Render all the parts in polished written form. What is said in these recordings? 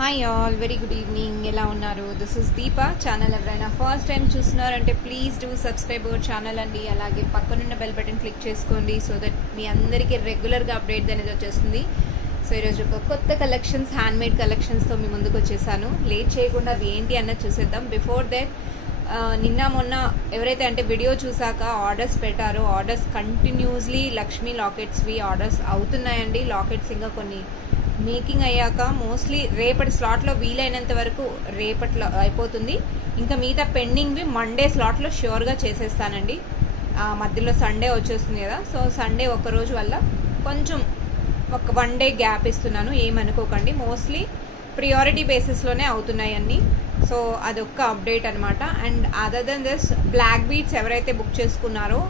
Hi all, very good evening. ఎలా ఉన్నారు? This is Deepa. Channel ఎవరైనా ఫస్ట్ టైం చూస్తున్నారంటే please do subscribe our channel అండి. అలాగే పక్కనున్న బెల్ బటన్ క్లిక్ చేసుకోండి సో దట్ మీ అందరికీ రెగ్యులర్గా అప్డేట్ అనేది వచ్చేస్తుంది. సో ఈరోజు ఒక కొత్త కలెక్షన్స్, హ్యాండ్మేడ్ కలెక్షన్స్తో మీ ముందుకు వచ్చేసాను. లేట్ చేయకుండా అవి ఏంటి అన్నది చూసేద్దాం. బిఫోర్ దట్ నిన్న మొన్న ఎవరైతే అంటే వీడియో చూసాక ఆర్డర్స్ పెట్టారో, ఆర్డర్స్ కంటిన్యూస్లీ లక్ష్మీ లాకెట్స్వి ఆర్డర్స్ అవుతున్నాయండి. లాకెట్స్ ఇంకా కొన్ని మేకింగ్ అయ్యాక మోస్ట్లీ రేపటి స్లాట్లో వీలైనంత వరకు రేపట్లో అయిపోతుంది. ఇంకా మిగతా పెండింగ్వి మండే స్లాట్లో ష్యూర్గా చేసేస్తానండి. మధ్యలో సండే వచ్చేస్తుంది కదా, సో సండే ఒక్కరోజు వల్ల కొంచెం ఒక 1 డే గ్యాప్ ఇస్తున్నాను, ఏమనుకోకండి. మోస్ట్లీ ప్రియారిటీ బేసిస్లోనే అవుతున్నాయి అన్నీ. సో అదొక్క అప్డేట్ అనమాట. And other than this, black beads ఎవరైతే బుక్ చేసుకున్నారో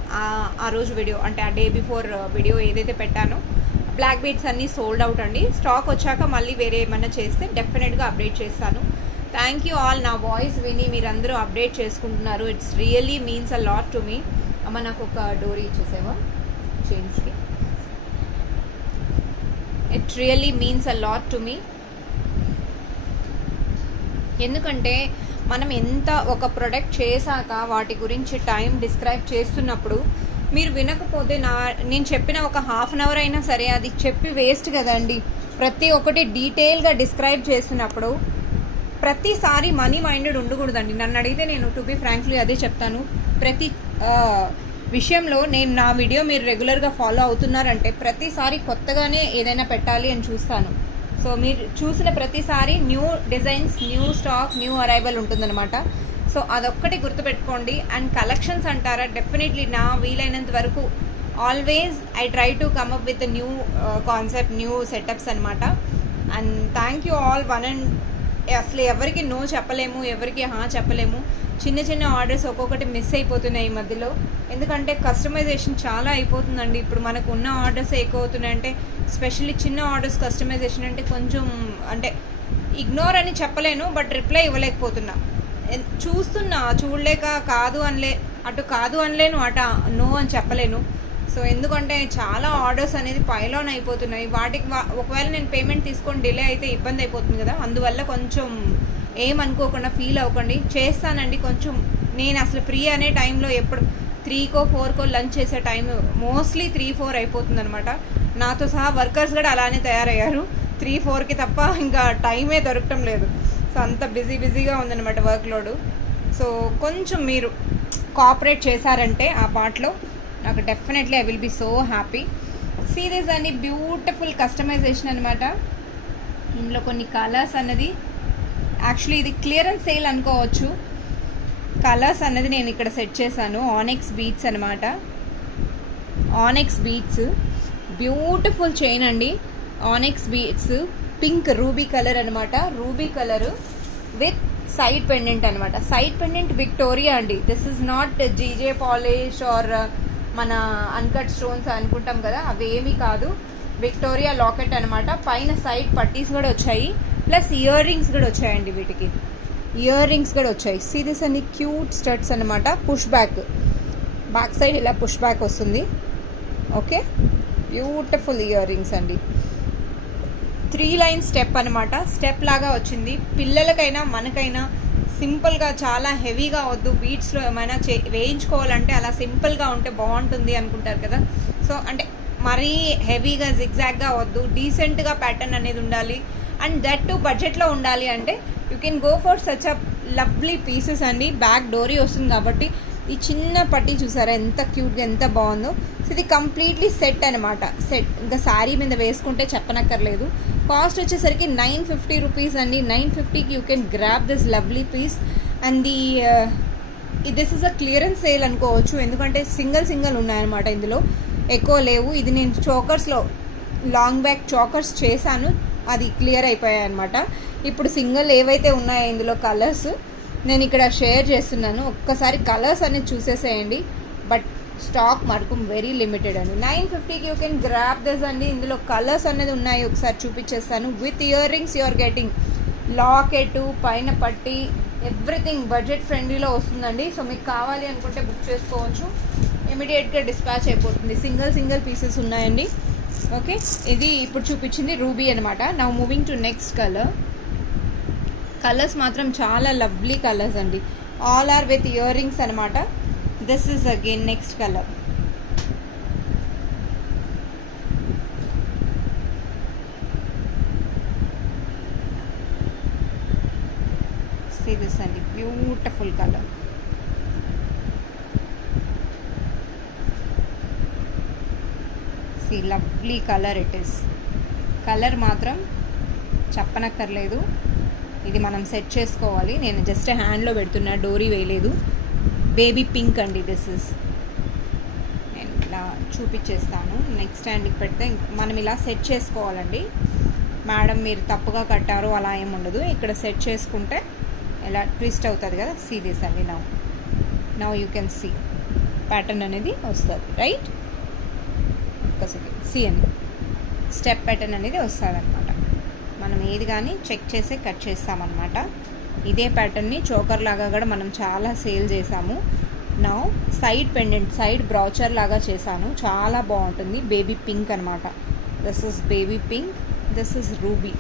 ఆ రోజు వీడియో అంటే ఆ డే బిఫోర్ వీడియో ఏదైతే పెట్టానో బ్లాక్ బీట్స్ అన్నీ సోల్డ్ అవుట్ అండి. స్టాక్ వచ్చాక మళ్ళీ వేరే ఏమన్నా చేస్తే డెఫినెట్గా అప్డేట్ చేస్తాను. Thank you all. నా వాయిస్ విని మీరందరూ అప్డేట్ చేసుకుంటున్నారు. It's really means a lot to me. అమ్మ నాకు ఒక డోరీ ఇచ్చేసేవా చైన్స్కి. It really means a lot to me. ఎందుకంటే మనం ఎంత ఒక ప్రొడక్ట్ చేశాక వాటి గురించి టైం డిస్క్రైబ్ చేస్తున్నప్పుడు మీరు వినకపోతే నేను చెప్పిన ఒక హాఫ్ అన్ అవర్ అయినా సరే అది చెప్పి వేస్ట్ కదండి. ప్రతి ఒక్కటి డీటెయిల్గా డిస్క్రైబ్ చేస్తున్నప్పుడు ప్రతిసారి మనీ మైండెడ్ ఉండకూడదండి. నన్ను అడిగితే నేను టు బి ఫ్రాంక్లీ అదే చెప్తాను. ప్రతి విషయంలో నేను నా వీడియో మీరు రెగ్యులర్గా ఫాలో అవుతున్నారంటే ప్రతిసారి కొత్తగానే ఏదైనా పెట్టాలి అని చూస్తాను. సో మీరు చూసిన ప్రతిసారి new designs, new stock, new arrival ఉంటుందన్నమాట. సో అదొక్కటి గుర్తుపెట్టుకోండి. అండ్ కలెక్షన్స్ అంటారా, డెఫినెట్లీ నా వీలైనంత వరకు always I try to come up with new concept, new setups అనమాట. And thank you all. అసలు ఎవరికి నో చెప్పలేము, ఎవరికి చెప్పలేము. చిన్న చిన్న ఆర్డర్స్ ఒక్కొక్కటి మిస్ అయిపోతున్నాయి ఈ మధ్యలో. ఎందుకంటే కస్టమైజేషన్ చాలా అయిపోతుందండి. ఇప్పుడు మనకు ఉన్న ఆర్డర్స్ ఎక్కువ అవుతున్నాయి. అంటే స్పెషల్లీ చిన్న ఆర్డర్స్ కస్టమైజేషన్ అంటే కొంచెం అంటే ఇగ్నోర్ అని చెప్పలేను, బట్ రిప్లై ఇవ్వలేకపోతున్నా. చూడలేక అటు కాదు అనలేను, అటు నో అని చెప్పలేను. సో ఎందుకంటే చాలా ఆర్డర్స్ అనేది పైలాన్ అయిపోతున్నాయి. వాటికి ఒకవేళ నేను పేమెంట్ తీసుకొని డిలే అయితే ఇబ్బంది అయిపోతుంది కదా. అందువల్ల కొంచెం ఏమనుకోకుండా ఫీల్ అవ్వకండి. చేస్తానండి కొంచెం. నేను అసలు ఫ్రీ అనే టైంలో ఎప్పుడు 3కో 4కో లంచ్ చేసే టైం మోస్ట్లీ 3-4 అయిపోతుంది అనమాట. నాతో సహా వర్కర్స్ కూడా అలానే తయారయ్యారు. 3-4కి తప్ప ఇంకా టైమే దొరకటం లేదు. సో అంత బిజీగా ఉందన్నమాట వర్క్ లోడ్. సో కొంచెం మీరు కోఆపరేట్ చేశారంటే ఆ పార్ట్లో నాకు definitely I will be so happy. Serious అండి, బ్యూటిఫుల్ కస్టమైజేషన్ అనమాట. ఇందులో కొన్ని కలర్స్ అన్నది యాక్చువల్లీ ఇది క్లియరెన్స్ సేల్ అనుకోవచ్చు. కలర్స్ అన్నది నేను ఇక్కడ సెట్ చేశాను. ఆనెక్స్ బీట్స్ అనమాట. ఆనెక్స్ బీట్స్ బ్యూటిఫుల్ చైన్ అండి. Onyx beads pink ruby colour అనమాట. Ruby colour with side pendant అనమాట. సైడ్ పెండెంట్ విక్టోరియా అండి. This is not GJ polish or మన అన్కట్ స్టోన్స్ అనుకుంటాం కదా, అవేమీ కాదు. విక్టోరియా లాకెట్ అనమాట. పైన సైడ్ పట్టీస్ కూడా వచ్చాయి, ప్లస్ ఇయర్ రింగ్స్ కూడా వచ్చాయండి. వీటికి ఇయర్ రింగ్స్ కూడా వచ్చాయి. సీరియస్ అన్ని క్యూట్ స్టడ్స్ అనమాట. పుష్ బ్యాక్ సైడ్ ఇలా పుష్ బ్యాక్ వస్తుంది. ఓకే, బ్యూటిఫుల్ ఇయర్ రింగ్స్ అండి. 3 లైన్ స్టెప్ అనమాట. స్టెప్ లాగా వచ్చింది. పిల్లలకైనా మనకైనా సింపుల్గా, చాలా హెవీగా వద్దు. బీట్స్లో ఏమైనా వేయించుకోవాలంటే అలా సింపుల్గా ఉంటే బాగుంటుంది అనుకుంటారు కదా. సో అంటే మరీ హెవీగా జిగ్జాగ్గా వద్దు, డీసెంట్గా ప్యాటర్న్ అనేది ఉండాలి. అండ్ దట్ టు బడ్జెట్లో ఉండాలి అంటే you can go for such a lovely pieces అండి. బ్యాక్ డోరీ వస్తుంది కాబట్టి ఈ చిన్న పట్టీ చూసారా ఎంత క్యూట్గా, ఎంత బాగుందో. సో ఇది కంప్లీట్లీ సెట్ అనమాట. సెట్ ఇంకా శారీ మీద వేసుకుంటే చెప్పనక్కర్లేదు. కాస్ట్ వచ్చేసరికి 950 రూపీస్ అండి. 950కి you can grab this lovely piece. And this is a clearance sale అనుకోవచ్చు. ఎందుకంటే సింగిల్ ఉన్నాయన్నమాట, ఇందులో ఎక్కువ లేవు. ఇది నేను చోకర్స్లో లాంగ్ బ్యాక్ చోకర్స్ చేశాను, అది క్లియర్ అయిపోయాయి అనమాట. ఇప్పుడు సింగిల్ ఏవైతే ఉన్నాయో ఇందులో కలర్స్ నేను ఇక్కడ షేర్ చేస్తున్నాను. ఒక్కసారి కలర్స్ అనేది చూసేసేయండి. బట్ స్టాక్ మటుకు వెరీ లిమిటెడ్ అండి. 950కి యూ కెన్ గ్రాబ్ దిస్ అండి. ఇందులో కలర్స్ అనేది ఉన్నాయి, ఒకసారి చూపించేస్తాను. With earrings you are getting locket, పైన పట్టి, ఎవ్రీథింగ్ బడ్జెట్ ఫ్రెండ్లీలో వస్తుందండి. సో మీకు కావాలి అనుకుంటే బుక్ చేసుకోవచ్చు. ఇమీడియట్గా డిస్పాచ్ అయిపోతుంది. సింగిల్ పీసెస్ ఉన్నాయండి. ఓకే, ఇది ఇప్పుడు చూపించింది రూబీ అనమాట. Now moving to next colour. Colours మాత్రం చాలా లవ్లీ కలర్స్ అండి. All are with earrings అనమాట. This is again next colour. See this అండి, beautiful colour. See lovely colour it is. Colour మాత్రం చెప్పనక్కర్లేదు. ఇది మనం సెట్ చేసుకోవాలి. నేను జస్ట్ హ్యాండ్లో పెడుతున్నా, డోరీ వేయలేదు. బేబీ పింక్ అండి దిస్ ఇస్. నేను ఇలా చూపించేస్తాను. నెక్స్ట్ హ్యాండ్కి పెడితే మనం ఇలా సెట్ చేసుకోవాలండి. మేడం మీరు తప్పుగా కట్టారు అలా ఏమి ఉండదు. ఇక్కడ సెట్ చేసుకుంటే ఇలా ట్విస్ట్ అవుతుంది కదా. సీ దిస్ అండి. Now you can see pattern అనేది వస్తుంది, రైట్? ఒక్కసారి సీ అండి, స్టెప్ ప్యాటర్న్ అనేది వస్తుంది అనమాట. మనం ఏది కానీ చెక్ చేసి కట్ చేస్తామన్నమాట. ఇదే ప్యాటర్న్ని చోకర్ లాగా కూడా మనం చాలా సేల్ చేసాము. నా సైడ్ పెండెంట్, సైడ్ బ్రౌచర్ లాగా చేశాను. చాలా బాగుంటుంది. బేబీ పింక్ అనమాట. This is baby pink, this is ruby.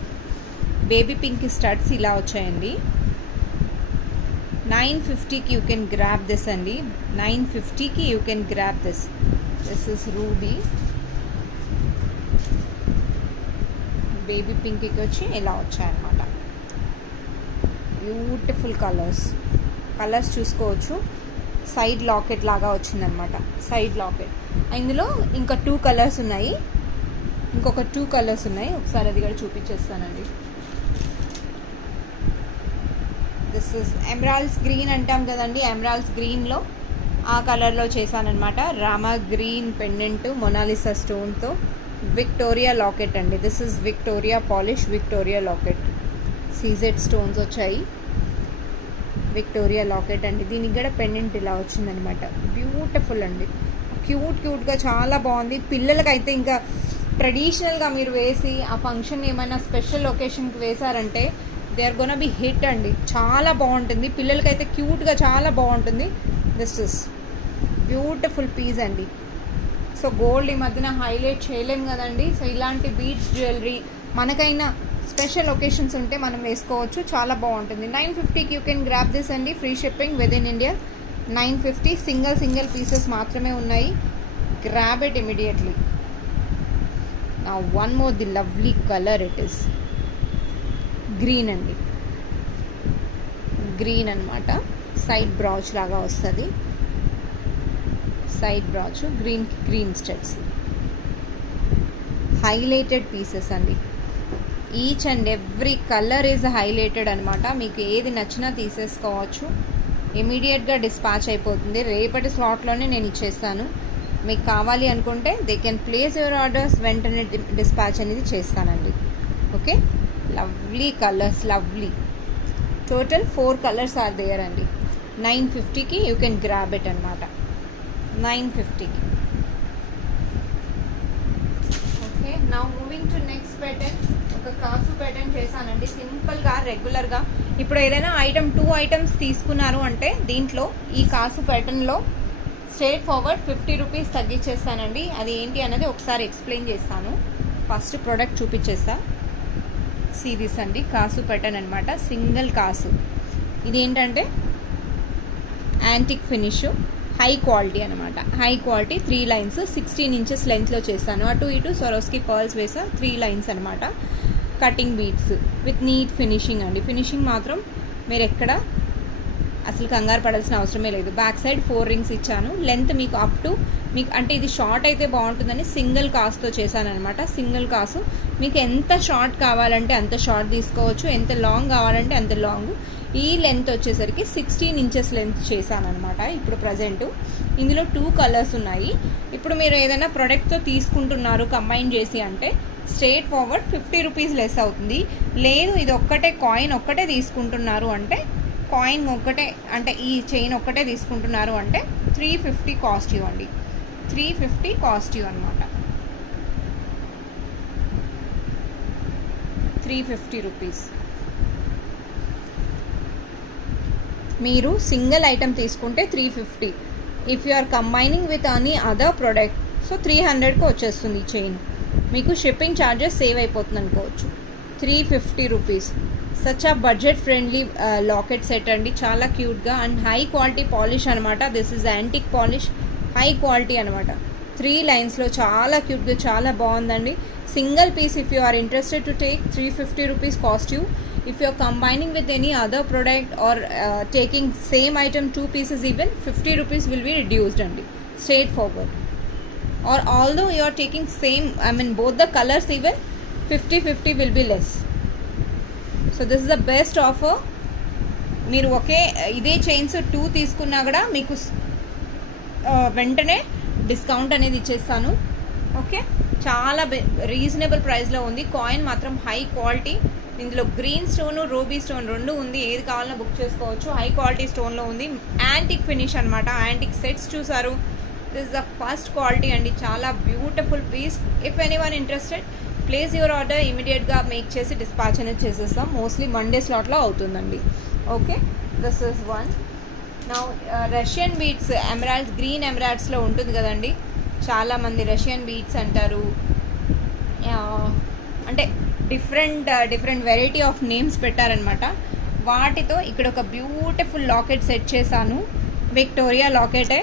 Baby pink studs ఇలా వచ్చాయండి. 950కి యూ కెన్ గ్రాప్ దిస్ అండి. 950కి you can grab this. This is ruby. Baby పింక్కి వచ్చి ఇలా వచ్చాయన్నమాట. బ్యూటిఫుల్ కలర్స్ చూసుకోవచ్చు. సైడ్ లాకెట్ లాగా వచ్చిందనమాట. Side locket. ఇందులో ఇంకా 2 కలర్స్ ఉన్నాయి. ఇంకొక 2 కలర్స్ ఉన్నాయి. ఒకసారి అది కూడా చూపించేస్తానండి. దిస్ ఇస్ ఎమరాల్డ్స్ గ్రీన్ అంటాం కదండి. ఎమరాల్డ్స్ గ్రీన్లో ఆ కలర్లో చేశానమాట. రామా గ్రీన్ పెండెంట్ మొనాలిసా స్టోన్తో విక్టోరియా లాకెట్ అండి. This is Victoria polish, Victoria locket. CZ stones వచ్చాయి. విక్టోరియా లాకెట్ అండి. దీనికి కూడా పెండెంట్ ఇలా వచ్చిందనమాట. బ్యూటిఫుల్ అండి. క్యూట్గా చాలా బాగుంది. పిల్లలకైతే ఇంకా ట్రెడిషనల్గా మీరు వేసి ఆ ఫంక్షన్ ఏమైనా స్పెషల్ ఒకేషన్కి వేశారంటే they are gonna be hit అండి. చాలా బాగుంటుంది. పిల్లలకైతే క్యూట్గా చాలా బాగుంటుంది. దిస్ ఇస్ బ్యూటిఫుల్ పీస్ అండి. సో గోల్డ్ ఈ మధ్యన హైలైట్ చేయలేం కదండి. సో ఇలాంటి బీడ్స్ జ్యువెలరీ మనకైనా స్పెషల్ ఒకేషన్స్ ఉంటే మనం వేసుకోవచ్చు. చాలా బాగుంటుంది. 950కి యూ కెన్ గ్రాప్ దిస్ అండి. Free shipping within India. 950. Single pieces మాత్రమే ఉన్నాయి. Grab it immediately. నా one more the lovely colour it is green అండి. గ్రీన్ అనమాట. సైడ్ బ్రౌచ్ లాగా వస్తుంది. Side brooch green steps. Highlighted pieces అండి. Each and every colour is highlighted అనమాట. మీకు ఏది నచ్చినా తీసేసుకోవచ్చు. ఇమీడియట్గా డిస్పాచ్ అయిపోతుంది. రేపటి స్లాట్లోనే నేను ఇచ్చేస్తాను. మీకు కావాలి అనుకుంటే they can place your orders. వెంటనే డిస్పాచ్ అనేది చేస్తానండి. Okay, lovely colours, lovely. Total 4 colours are there అండి. 950కి యూ కెన్ గ్రాబ్ ఇట్ అనమాట. 950కి. Okay, now moving to next pattern. ఒక కాసు ప్యాటర్న్ చేశానండి సింపుల్గా, రెగ్యులర్గా. ఇప్పుడు ఏదైనా ఐటమ్ 2 ఐటమ్స్ తీసుకున్నారు అంటే దీంట్లో ఈ కాసు ప్యాటర్న్లో స్ట్రేట్ ఫార్వర్డ్ 50 రూపీస్ తగ్గించేస్తానండి. అది ఏంటి అనేది ఒకసారి ఎక్స్ప్లెయిన్ చేస్తాను. First product చూపించేస్తా. సిరీస్ అండి, కాసు ప్యాటర్న్ అనమాట. సింగిల్ కాసు. ఇది ఏంటంటే యాంటిక్ ఫినిష్, హై క్వాలిటీ అనమాట. హై క్వాలిటీ 3 లైన్స్ 16 ఇంచెస్ లెంత్లో చేస్తాను. అటు ఇటు సొరోస్కి పర్ల్స్ వేసా 3 లైన్స్ అనమాట. Cutting beads with neat finishing అండి. ఫినిషింగ్ మాత్రం మీరు ఎక్కడ అసలు కంగారు పడాల్సిన అవసరమే లేదు. బ్యాక్ సైడ్ 4 రింగ్స్ ఇచ్చాను. లెంత్ మీకు అప్ టు మీకు అంటే ఇది షార్ట్ అయితే బాగుంటుందని సింగిల్ కాస్తో చేశాను అనమాట. సింగిల్ కాసు మీకు ఎంత షార్ట్ కావాలంటే అంత షార్ట్ తీసుకోవచ్చు, ఎంత లాంగ్ కావాలంటే అంత లాంగ్. ఈ లెంత్ వచ్చేసరికి 16 ఇంచెస్ లెంత్ చేశాను అనమాట. ఇప్పుడు ప్రజెంట్ ఇందులో 2 కలర్స్ ఉన్నాయి. ఇప్పుడు మీరు ఏదైనా ప్రోడక్ట్తో తీసుకుంటున్నారు కంబైన్ చేసి అంటే స్ట్రేట్ ఫార్వర్డ్ 50 రూపీస్ లెస్ అవుతుంది. లేదు ఇది ఒక్కటే కాయిన్ ఒక్కటే తీసుకుంటున్నారు అంటే కాయిన్ ఒక్కటే అంటే ఈ చైన్ ఒక్కటే తీసుకుంటున్నారు అంటే 350 కాస్ట్ ఇవ్వండి. 350 కాస్ట్ ఇవ్వ అనమాట. 350 రూపీస్. మీరు సింగిల్ ఐటమ్ తీసుకుంటే 350. If you are combining with any other product so 300కి వచ్చేస్తుంది ఈ చైన్. మీకు షిప్పింగ్ ఛార్జెస్ సేవ్ అయిపోతుంది అనుకోవచ్చు. 350 rupees. Such a budget friendly locket set అండి, చాలా క్యూట్గా అండ్ హై క్వాలిటీ పాలిష్ అనమాట. This is antique polish, high quality అనమాట. 3 లైన్స్లో చాలా క్యూట్గా చాలా బాగుందండి. Single piece if you are interested to take 350 rupees cost you. If you are combining with any other product or taking same item 2 pieces even 50 rupees will be reduced andi, straightforward. Or although you are taking same, I mean both the colors even 50 will be less. So this is the best offer. మీరు ఒకే ఇదే chains 2 తీసుకున్నా కూడా మీకు వెంటనే discount అనేది ఇచ్చేస్తాను. Okay, చాలా reasonable ప్రైస్లో ఉంది. కాయిన్ మాత్రం హై క్వాలిటీ. ఇందులో గ్రీన్ స్టోన్, రూబీ స్టోన్ 2 ఉంది. ఏది కావాలన్నా బుక్ చేసుకోవచ్చు. హై క్వాలిటీ స్టోన్లో ఉంది. యాంటిక్ ఫినిష్ అనమాట. యాంటిక్ సెట్స్ చూసారు. This is the first quality అండి. చాలా beautiful piece. If anyone interested place your order, ఇమీడియట్గా మేక్ చేసి డిస్పాచ్ అనేది చేసేస్తాం. మోస్ట్లీ మండే స్లాట్లో అవుతుందండి. Okay, this is one. Now Russian beads, emeralds, green ఎమరాల్డ్స్లో ఉంటుంది కదండి. చాలామంది రష్యన్ బీట్స్ అంటారు, అంటే డిఫరెంట్ వెరైటీ ఆఫ్ నేమ్స్ పెట్టారనమాట. వాటితో ఇక్కడ ఒక బ్యూటిఫుల్ లాకెట్ సెట్ చేశాను. విక్టోరియా లాకెటే,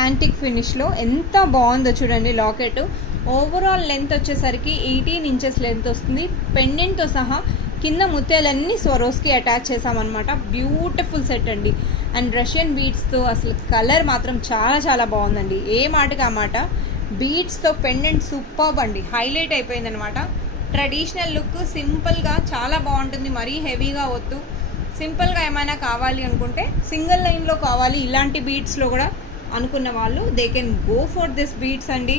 యాంటిక్ ఫినిష్లో. ఎంత బాగుందో చూడండి లాకెట్. ఓవరాల్ లెంత్ వచ్చేసరికి 18 ఇంచెస్ లెంత్ వస్తుంది. పెండెంట్తో సహా కింద ముత్యాలన్నీ స్వరోస్కి అటాచ్ చేసామన్నమాట. బ్యూటిఫుల్ సెట్ అండి. అండ్ రష్యన్ బీట్స్తో అసలు కలర్ మాత్రం చాలా చాలా బాగుందండి. ఏ మాటగా ఆ మాట. బీట్స్తో పెండెంట్ సూపర్బ్ అండి, హైలైట్ అయిపోయింది అనమాట. ట్రెడిషనల్ లుక్, సింపుల్గా చాలా బాగుంటుంది. మరీ హెవీగా వద్దు, సింపుల్గా ఏమైనా కావాలి అనుకుంటే సింగిల్ లైన్లో కావాలి ఇలాంటి బీట్స్లో కూడా అనుకున్న వాళ్ళు they can go for this beads అండి.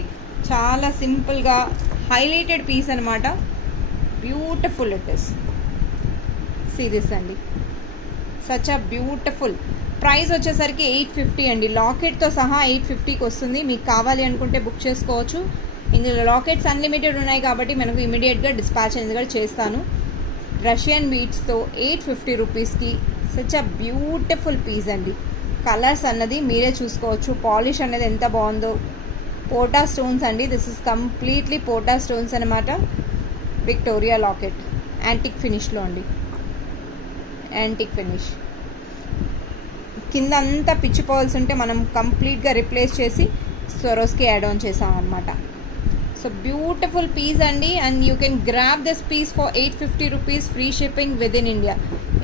చాలా సింపుల్గా హైలైటెడ్ పీస్ అనమాట. Beautiful it is. See this అండి, సచ్ అ బ్యూటిఫుల్. ప్రైస్ వచ్చేసరికి 850 అండి. లాకెట్తో సహా 850కి వస్తుంది. మీకు కావాలి అనుకుంటే బుక్ చేసుకోవచ్చు. ఇందులో లాకెట్స్ అన్లిమిటెడ్ ఉన్నాయి కాబట్టి మనకు ఇమీడియట్గా డిస్పాచ్ అనేది కూడా చేస్తాను. రష్యన్ బీట్స్తో 850 రూపీస్కి సచ్ అ బ్యూటిఫుల్ పీస్ అండి. కలర్స్ అన్నది మీరే చూసుకోవచ్చు. పాలిష్ అనేది ఎంత బాగుందో. పోటా స్టోన్స్ అండి. దిస్ ఇస్ కంప్లీట్లీ పోటా స్టోన్స్ అనమాట. విక్టోరియా లాకెట్ యాంటిక్ ఫినిష్లో అండి. యాంటిక్ ఫినిష్ కింద అంతా పిచ్చి పర్ల్స్ ఉంటే మనం కంప్లీట్గా రిప్లేస్ చేసి స్వరోస్కి యాడ్ ఆన్ చేసామన్నమాట. సో బ్యూటిఫుల్ పీస్ అండి. And you can grab this piece for 850 rupees, free shipping within India.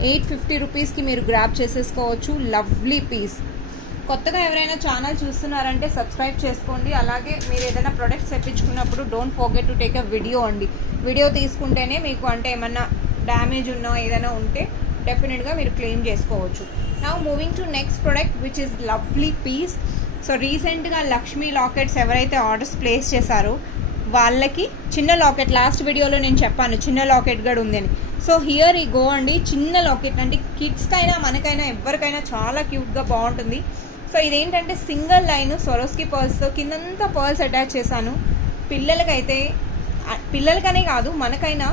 850 రూపీస్కి మీరు గ్రాబ్ చేసేసుకోవచ్చు. Lovely piece. కొత్తగా ఎవరైనా ఛానల్ చూస్తున్నారంటే సబ్స్క్రైబ్ చేసుకోండి. అలాగే మీరు ఏదైనా ప్రొడక్ట్స్ తెప్పించుకున్నప్పుడు don't forget to take a video అండి. వీడియో తీసుకుంటేనే మీకు అంటే ఏమన్నా డ్యామేజ్ ఉన్నా ఏదైనా ఉంటే డెఫినెట్గా మీరు క్లెయిమ్ చేసుకోవచ్చు. Now moving to next product which is lovely piece. So రీసెంట్గా లక్ష్మీ లాకెట్స్ ఎవరైతే ఆర్డర్స్ ప్లేస్ చేశారో వాళ్ళకి చిన్న లాకెట్, లాస్ట్ వీడియోలో నేను చెప్పాను చిన్న లాకెట్ కూడా ఉందని. సో హియర్ ఈ గో అండి. చిన్న లాకెట్ అంటే కిడ్స్కైనా మనకైనా ఎవరికైనా చాలా క్యూట్గా బాగుంటుంది. సో ఇదేంటంటే సింగిల్ లైన్ స్వరోస్కి పర్ల్స్తో కిందంతా పర్ల్స్ అటాచ్ చేశాను. పిల్లలకనే కాదు మనకైనా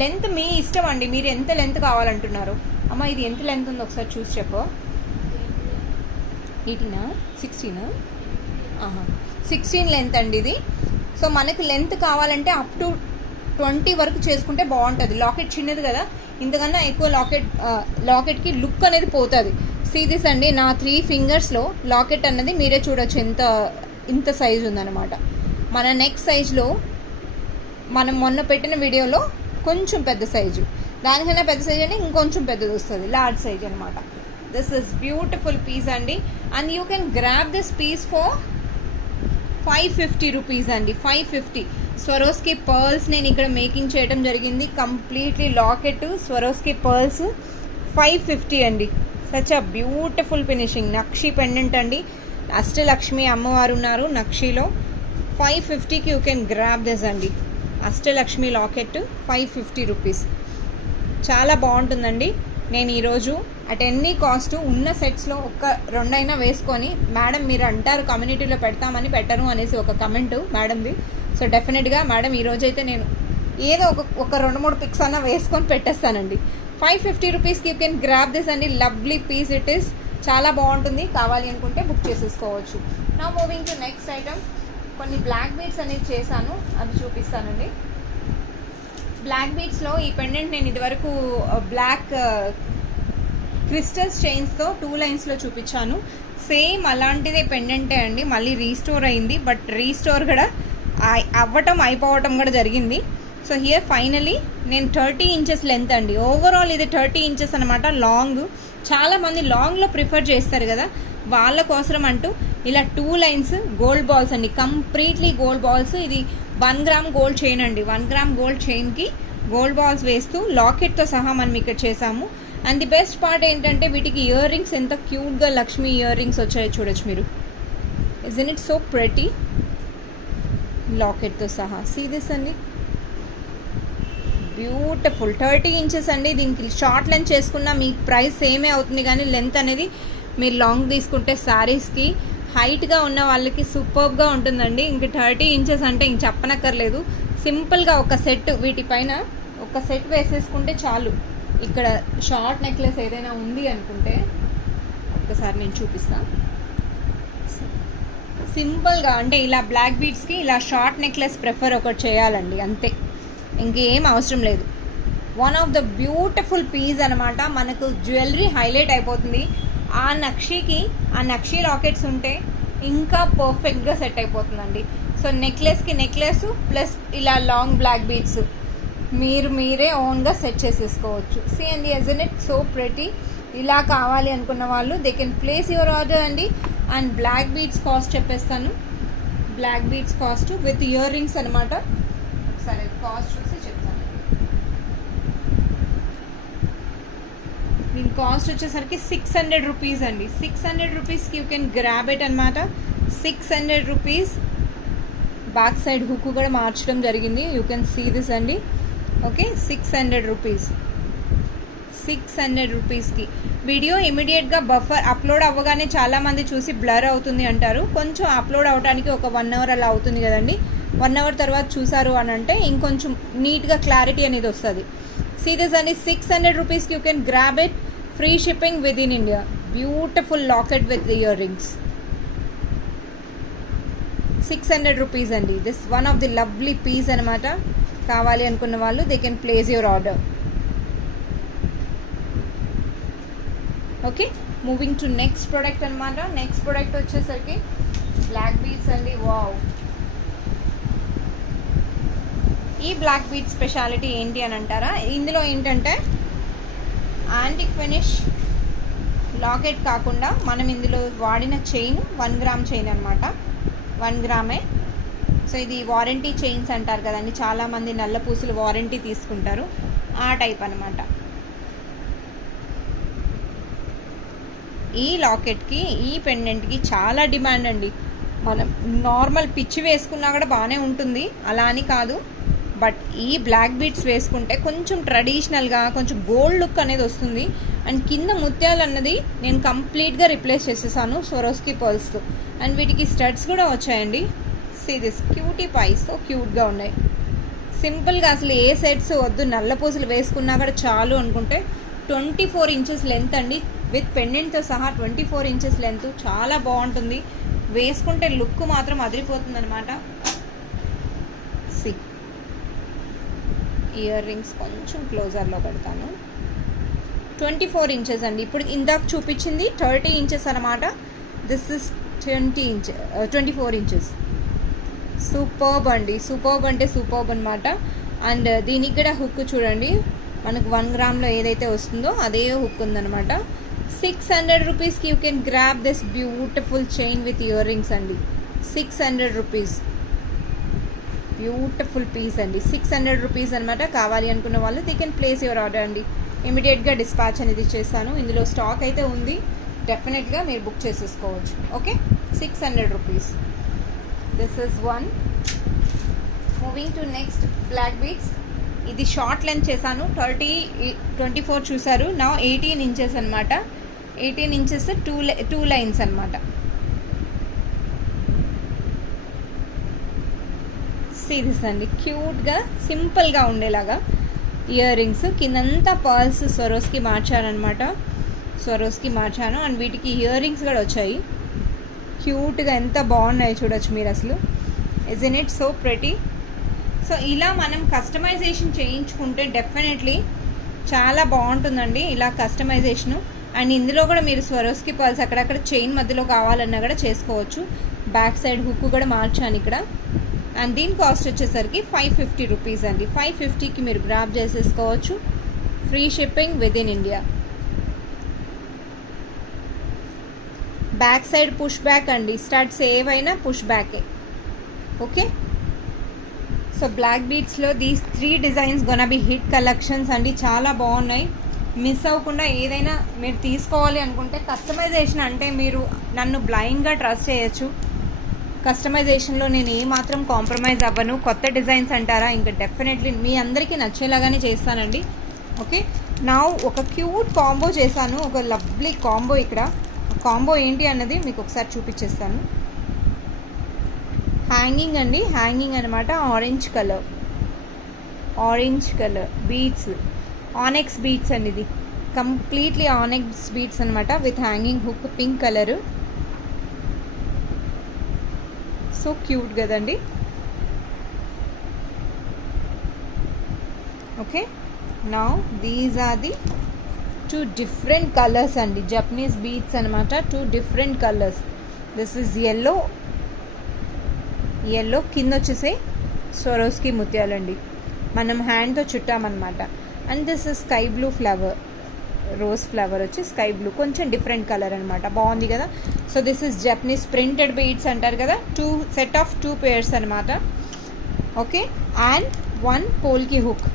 లెంత్ మీ ఇష్టం అండి. మీరు ఎంత లెంత్ కావాలంటున్నారు. అమ్మ ఇది ఎంత లెంత్ ఉందో ఒకసారి చూసి చెప్పు. 18 16 16 లెంత్ అండి ఇది. సో మనకి లెంత్ కావాలంటే అప్ టు 20 వరకు చేసుకుంటే బాగుంటుంది. లాకెట్ చిన్నది కదా, ఇంతకన్నా ఎక్కువ లాకెట్కి లుక్ అనేది పోతుంది. సీ దిస్ అండి. నా 3 ఫింగర్స్లో లాకెట్ అన్నది మీరే చూడొచ్చు ఇంత సైజు ఉందన్నమాట. మన నెక్ సైజులో మనం మొన్న పెట్టిన వీడియోలో కొంచెం పెద్ద సైజు, దానికన్నా పెద్ద సైజ్ అంటే ఇంకొంచెం పెద్దది వస్తుంది, లార్జ్ సైజ్ అనమాట. దిస్ ఇస్ బ్యూటిఫుల్ పీస్ అండి. And you can grab this piece for 550 rupees అండి. 550. స్వరోస్కి పర్ల్స్ నేను ఇక్కడ మేకింగ్ చేయడం జరిగింది. కంప్లీట్లీ లాకెట్ స్వరోస్కి పర్ల్స్ 550 అండి. Such a beautiful finishing. Nakshi pendant అండి. అష్టలక్ష్మి అమ్మవారు ఉన్నారు నక్షిలో. 550కి యూ కెన్ గ్రాబ్ దిస్ అండి. Ashtalakshmi locket 550 rupees. చాలా బాగుంటుందండి. నేను ఈరోజు అట్ ఎనీ కాస్ట్ ఉన్న సెట్స్లో ఒక 2 అయినా వేసుకొని, మేడం మీరు అంటారు కమ్యూనిటీలో పెడతామని పెట్టరు అనేసి ఒక కమెంట్ మేడంది. సో డెఫినెట్గా మేడం ఈరోజైతే నేను ఏదో ఒక 2-3 పిక్స్ అన్నా వేసుకొని పెట్టేస్తానండి. 550 రూపీస్కి యూ కెన్ గ్రాబ్ దిస్ అండి. Lovely piece it is. చాలా బాగుంటుంది. కావాలి అనుకుంటే బుక్ చేసేసుకోవచ్చు. Now moving to next item. కొన్ని బ్లాక్ బీడ్స్ అనేది చేశాను, అది చూపిస్తానండి. బ్లాక్ బీడ్స్లో ఈ పెండెంట్ నేను ఇదివరకు బ్లాక్ క్రిస్టల్స్ చైన్స్తో 2 లైన్స్లో చూపించాను. సేమ్ అలాంటిదే పెండెంటే అండి, మళ్ళీ రీస్టోర్ అయింది. బట్ రీస్టోర్ కూడా అయిపోవటం కూడా జరిగింది. సో హియర్ ఫైనలీ నేను 30 ఇంచెస్ లెంత్ అండి. ఓవరాల్ ఇది 30 ఇంచెస్ అనమాట లాంగ్. చాలామంది లాంగ్లో ప్రిఫర్ చేస్తారు కదా, వాళ్ళ కోసం అంటూ ఇలా 2 లైన్స్ గోల్డ్ బాల్స్ అండి, కంప్లీట్లీ గోల్డ్ బాల్స్. ఇది 1 గ్రామ్ గోల్డ్ చైన్ అండి. 1 గ్రామ్ గోల్డ్ చైన్కి గోల్డ్ బాల్స్ వేస్తూ లాకెట్తో సహా మనం ఇక్కడ చేసాము. అండ్ ది బెస్ట్ పార్ట్ ఏంటంటే వీటికి ఇయర్ రింగ్స్ ఎంత క్యూట్గా లక్ష్మీ ఇయర్ రింగ్స్ వచ్చాయో చూడొచ్చు మీరు. ఇజన్ ఇట్ సో ప్రెటీ, లాకెట్తో సహా. సీ దిస్ అండి, బ్యూటిఫుల్ 30 ఇంచెస్ అండి. దీనికి షార్ట్ లెంత్ చేసుకున్నా మీ ప్రైస్ సేమే అవుతుంది, కానీ లెంత్ అనేది మీరు లాంగ్ తీసుకుంటే శారీస్కి హైట్గా ఉన్న వాళ్ళకి సూపర్గా ఉంటుందండి. ఇంక 30 ఇంచెస్ అంటే ఇంక చెప్పనక్కర్లేదు. సింపుల్గా ఒక సెట్ వీటిపైన ఒక సెట్ వేసేసుకుంటే చాలు. ఇక్కడ షార్ట్ నెక్లెస్ ఏదైనా ఉంది అనుకుంటే ఒక్కసారి నేను చూపిస్తాను. సింపుల్గా అంటే ఇలా బ్లాక్ బీడ్స్కి ఇలా షార్ట్ నెక్లెస్ ప్రిఫర్ ఒకటి చేయాలండి, అంతే, ఇంకేం అవసరం లేదు. One of the beautiful piece అనమాట. మనకు జ్యువెలరీ హైలైట్ అయిపోతుంది. ఆ నక్షి లాకెట్స్ ఉంటే ఇంకా పర్ఫెక్ట్గా సెట్ అయిపోతుందండి. సో నెక్లెస్కి నెక్లెస్ ప్లస్ ఇలా లాంగ్ బ్లాక్ బీడ్స్ మీరే ఓన్గా సెట్ చేసేసుకోవచ్చు. సీ అండి, ఇజన్ ఇట్ సో ప్రెటీ. ఇలా కావాలి అనుకున్న వాళ్ళు they can place your order అండి. అండ్ బ్లాక్ బీడ్స్ కాస్ట్ చెప్పేస్తాను. Black beads cost with earrings అనమాట. ఒకసారి కాస్ట్ చూసి చెప్తాను. దీని కాస్ట్ వచ్చేసరికి 600 రూపీస్ అండి. 600 రూపీస్కి యూ కెన్ గ్రాబ్ ఇట్ అనమాట. 600 రూపీస్. బ్యాక్ సైడ్ హుక్ కూడా మార్చడం జరిగింది, యూ కెన్ సీ దిస్ అండి. Okay, 600 rupees. 600 రూపీస్కి వీడియో ఇమీడియట్గా బఫర్ అప్లోడ్ అవ్వగానే చాలామంది చూసి బ్లర్ అవుతుంది అంటారు. కొంచెం అప్లోడ్ అవడానికి ఒక 1 అవర్ అలా అవుతుంది కదండి. 1 అవర్ తర్వాత చూసారు అని అంటే ఇంకొంచెం నీట్గా క్లారిటీ అనేది వస్తుంది. సీ దిస్ అండి, 600 రూపీస్కి you can grab it. Free shipping within India. Beautiful locket with earrings. 600 rupees అండి. This one of the lovely piece అనమాట. కావాలి అనుకున్న వాళ్ళు they can place your order. Okay, moving to next product అనమాట. Next product వచ్చేసరికి black beads అండి. Wow, ఈ black bead speciality ఏంటి అని అంటారా? ఇందులో ఏంటంటే యాంటిక్ ఫినిష్ లాకెట్ కాకుండా మనం ఇందులో వాడిన చైన్ 1 గ్రామ్ చైన్ అనమాట. 1 గ్రామే. సో ఇది వారంటీ చైన్స్ అంటారు కదండి, చాలామంది నల్ల పూసలు వారంటీ తీసుకుంటారు, ఆ టైప్ అనమాట. ఈ లాకెట్కి ఈ పెండెంట్కి చాలా డిమాండ్ అండి. మనం నార్మల్ పిచ్చి వేసుకున్నా కూడా బాగానే ఉంటుంది, అలా అని కాదు. బట్ ఈ బ్లాక్ బీడ్స్ వేసుకుంటే కొంచెం ట్రెడిషనల్గా కొంచెం గోల్డ్ లుక్ అనేది వస్తుంది. అండ్ కింద ముత్యాలు అన్నది నేను కంప్లీట్గా రిప్లేస్ చేసేసాను స్వరోస్కి పర్ల్స్తో. అండ్ వీటికి స్టడ్స్ కూడా వచ్చాయండి. See this cutie pies, so క్యూట్గా ఉన్నాయి. సింపుల్గా అసలు ఏ సెట్స్ వద్దు, నల్ల పూసలు వేసుకున్నా కూడా చాలు అనుకుంటే 24 ఇంచెస్ లెంత్ అండి. విత్ పెండెంట్తో సహా 24 ఇంచెస్ లెంత్. చాలా బాగుంటుంది, వేసుకుంటే లుక్ మాత్రం అదిరిపోతుంది అనమాట. సి ఇయర్ రింగ్స్ కొంచెం క్లోజర్లో పెడతాను. 24 ఇంచెస్ అండి. ఇప్పుడు ఇందాక చూపించింది 30 ఇంచెస్ అనమాట. This is 24 inches. సూపర్బ్ అండి, సూపర్బ్ అంటే సూపర్బ్ అనమాట. అండ్ దీనికి కూడా హుక్ చూడండి, మనకు 1 గ్రామ్లో ఏదైతే వస్తుందో అదే హుక్ ఉందనమాట. 600 రూపీస్కి you can grab this beautiful chain with ear rings అండి. 600 రూపీస్. బ్యూటిఫుల్ పీస్ అండి. 600 రూపీస్ అనమాట. కావాలి అనుకున్న వాళ్ళు they can place your order అండి. ఇమీడియట్గా డిస్పాచ్ అనేది చేస్తాను. ఇందులో స్టాక్ అయితే ఉంది, డెఫినెట్గా మీరు బుక్ చేసేసుకోవచ్చు. Okay, 600 rupees. This is one. Moving to next black beads. ఇది షార్ట్ లెంత్ చేశాను. 24 చూసారు. నా 18 ఇంచెస్ అనమాట. 18 ఇంచెస్ 2 లైన్స్ అనమాట. సీరీస్ అండి, క్యూట్గా సింపుల్గా ఉండేలాగా ఇయర్ రింగ్స్. కిందంతా పర్ల్స్ స్వరోస్కి మార్చానమాట. స్వరోస్కి మార్చాను. అండ్ వీటికి ఇయర్ రింగ్స్ కూడా వచ్చాయి. క్యూట్గా ఎంత బాగున్నాయి చూడొచ్చు మీరు అసలు. Isn't it so pretty. So ఇలా మనం కస్టమైజేషన్ చేయించుకుంటే డెఫినెట్లీ చాలా బాగుంటుందండి ఇలా కస్టమైజేషను. అండ్ ఇందులో కూడా మీరు స్వరోస్కి పర్ల్స్ అక్కడక్కడ చైన్ మధ్యలో కావాలన్నా కూడా చేసుకోవచ్చు. బ్యాక్ సైడ్ హుక్ కూడా మార్చాను ఇక్కడ. అండ్ దీని కాస్ట్ వచ్చేసరికి 550 రూపీస్ అండి. 550కి మీరు గ్రాప్ చేసేసుకోవచ్చు. Free shipping within India. Back side push back అండి, స్టడ్స్ ఏవైనా పుష్ బ్యాకే. ఓకే, సో బ్లాక్ బీట్స్లో these 3 designs gonna be hit collections అండి. చాలా బాగున్నాయి. మిస్ అవ్వకుండా ఏదైనా మీరు తీసుకోవాలి అనుకుంటే కస్టమైజేషన్ అంటే మీరు నన్ను బ్లైండ్గా ట్రస్ట్ చేయొచ్చు. కస్టమైజేషన్లో నేను ఏమాత్రం కాంప్రమైజ్ అవ్వను. కొత్త డిజైన్స్ అంటారా, ఇంకా డెఫినెట్లీ మీ అందరికీ నచ్చేలాగానే చేస్తానండి. ఓకే, నా ఒక క్యూట్ కాంబో చేశాను, ఒక లవ్లీ కాంబో. ఇక్కడ కాంబో ఏంటి అన్నది మీకు ఒకసారి చూపించేస్తాను. హ్యాంగింగ్ అండి, హ్యాంగింగ్ అనమాట. Orange colour beads, onyx beads అండి. ఇది కంప్లీట్లీ ఆనెక్స్ బీడ్స్ అనమాట with hanging hook, pink colour. So cute కదండి. Okay, now these are the 2 different colours అండి. జపనీస్ బీడ్స్ అనమాట, 2 different colours. This is yellow కింద వచ్చేసి స్వరోస్కి ముత్యాలండి, మనం హ్యాండ్తో చుట్టామన్నమాట. And this is sky blue flower, rose flower వచ్చి స్కై బ్లూ, కొంచెం డిఫరెంట్ కలర్ అనమాట. బాగుంది కదా. So this is Japanese printed beads అంటారు కదా, 2 సెట్ ఆఫ్ 2 పేర్స్ అనమాట. ఓకే, అండ్ 1 పోల్కి హుక్,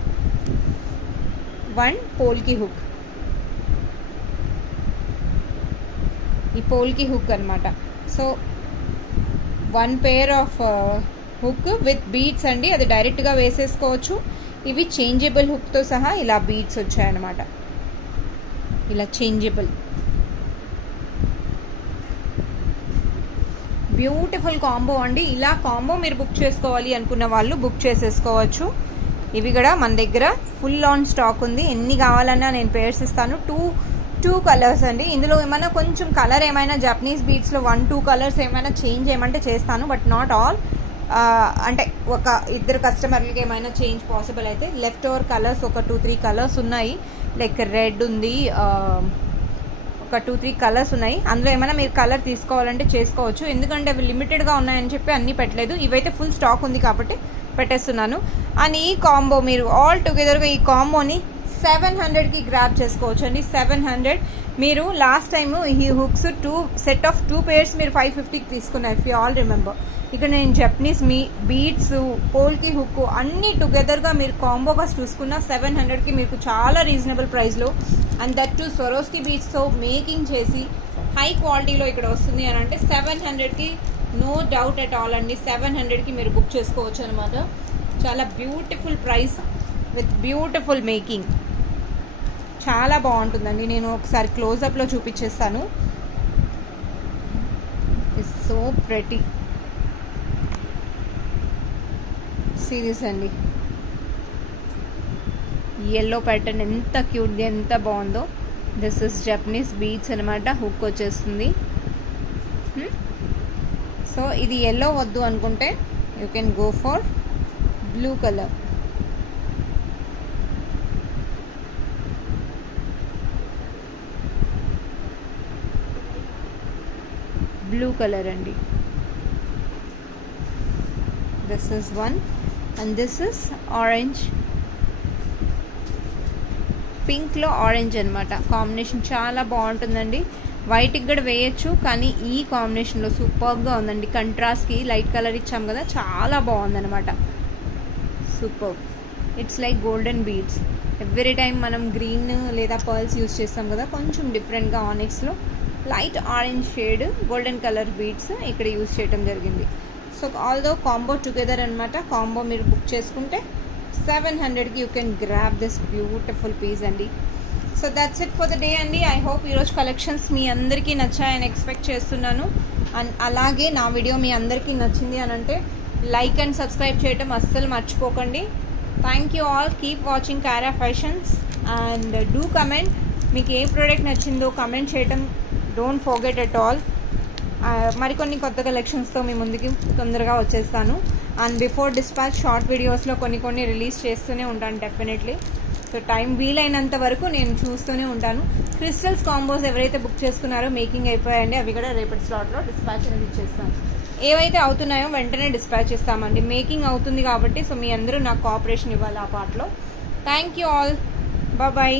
ఈ పోల్కి హుక్ అనమాట. So 1 pair of hook with beads అండి. అది డైరెక్ట్గా వేసేసుకోవచ్చు. ఇవి చేంజబుల్ హుక్తో సహా ఇలా బీడ్స్ వచ్చాయన్నమాట, ఇలా చేంజబుల్. బ్యూటిఫుల్ కాంబో అండి. ఇలా కాంబో మీరు బుక్ చేసుకోవాలి అనుకున్న వాళ్ళు బుక్ చేసేసుకోవచ్చు. ఇవి కూడా మన దగ్గర ఫుల్ ఆన్ స్టాక్ ఉంది. ఎన్ని కావాలన్నా నేను పేర్స్ ఇస్తాను. 2 కలర్స్ అండి. ఇందులో ఏమైనా కొంచెం కలర్ ఏమైనా జపనీస్ బీడ్స్లో 1-2 కలర్స్ ఏమైనా చేంజ్ చేయమంటే చేస్తాను, బట్ నాట్ ఆల్. అంటే ఒక 2 కస్టమర్లకి ఏమైనా చేంజ్ పాసిబుల్ అయితే లెఫ్ట్ ఓవర్ కలర్స్ ఒక 2-3 కలర్స్ ఉన్నాయి. లైక్ రెడ్ ఉంది, ఒక 2-3 కలర్స్ ఉన్నాయి. అందులో ఏమైనా మీరు కలర్ తీసుకోవాలంటే చేసుకోవచ్చు. ఎందుకంటే అవి లిమిటెడ్గా ఉన్నాయని చెప్పి అన్నీ పెట్టలేదు. ఇవైతే ఫుల్ స్టాక్ ఉంది కాబట్టి పెట్టేస్తున్నాను. అండ్ ఈ కాంబో మీరు ఆల్ టుగెదర్గా ఈ కాంబోని 700కి గ్రాప్ చేసుకోవచ్చు అండి. 700. మీరు లాస్ట్ టైము ఈ హుక్స్ 2 సెట్ ఆఫ్ 2 పేర్స్ మీరు 550కి తీసుకున్నారు, ఇఫ్ యూ ఆల్ రిమెంబర్. ఇక్కడ నేను జపనీస్ బీడ్స్, పోల్కి హుక్ అన్నీ టుగెదర్గా మీరు కాంబోగా చూసుకున్న 700కి మీకు చాలా రీజనబుల్ ప్రైస్లో, అండ్ దట్ టు స్వరోస్కి బీడ్స్తో మేకింగ్ చేసి హై క్వాలిటీలో ఇక్కడ వస్తుంది అని అంటే 700కి నో డౌట్ ఎట్ ఆల్ అండి. 700కి మీరు బుక్ చేసుకోవచ్చు అనమాట. చాలా beautiful price with beautiful making, చాలా బాగుంటుందండి. నేను ఒకసారి క్లోజప్లో చూపించేస్తాను. ఇట్స్ సో ప్రెటీ సిరీస్ అండి. ఎల్లో ప్యాటర్న్ ఎంత క్యూట్గా ఎంత బాగుందో. దిస్ ఇస్ జపనీస్ బీడ్స్ అనమాట. హుక్ వచ్చేస్తుంది. సో ఇది ఎల్లో వద్దు అనుకుంటే you can go for blue colour. Blue colour అండి. This is 1 and this is orange. పింక్లో ఆరెంజ్ అనమాట. కాంబినేషన్ చాలా బాగుంటుందండి. వైట్కి కూడా వేయచ్చు, కానీ ఈ కాంబినేషన్లో సూపర్గా ఉందండి. కంట్రాస్ట్కి లైట్ కలర్ ఇచ్చాం కదా, చాలా బాగుందనమాట. Super. It's like golden beads. Every time మనం గ్రీన్ లేదా పర్ల్స్ యూజ్ చేస్తాం కదా, కొంచెం డిఫరెంట్గా ఆనిక్స్లో light orange shade golden colour beads ఇక్కడ యూజ్ చేయడం జరిగింది. సో ఆల్దో కాంబో టుగెదర్ అనమాట. కాంబో మీరు బుక్ చేసుకుంటే 700కి you can grab this beautiful piece అండి. So that's it for the day అండి. ఐ హోప్ ఈరోజు కలెక్షన్స్ మీ అందరికీ నచ్చాయని ఎక్స్పెక్ట్ చేస్తున్నాను. అండ్ అలాగే నా వీడియో మీ అందరికీ నచ్చింది అని అంటే లైక్ అండ్ సబ్స్క్రైబ్ చేయడం అస్సలు మర్చిపోకండి. Thank you all. Keep watching కారా ఫ్యాషన్స్ అండ్ డూ కమెంట్. మీకు ఏ ప్రోడక్ట్ నచ్చిందో కమెంట్ చేయడం డోంట్ ఫర్గెట్ ఎట్ ఆల్. మరికొన్ని కొత్త కలెక్షన్స్తో మీ ముందుకి తొందరగా వచ్చేస్తాను. అండ్ బిఫోర్ డిస్పాచ్ షార్ట్ వీడియోస్లో కొన్ని రిలీజ్ చేస్తూనే ఉంటాను డెఫినెట్లీ. సో టైం వీలైనంత వరకు నేను చూస్తూనే ఉంటాను. క్రిస్టల్స్ కాంబోస్ ఎవరైతే బుక్ చేసుకున్నారో మేకింగ్ అయిపోయాయండి, అవి కూడా రేపటి స్లాట్లో డిస్పాచ్ అనేది ఇచ్చేస్తాను. ఏవైతే అవుతున్నాయో వెంటనే డిస్పాచ్ చేస్తామండి. మేకింగ్ అవుతుంది కాబట్టి సో మీ అందరూ నాకు కోఆపరేషన్ ఇవ్వాలి ఆ పార్ట్లో. Thank you all, bye.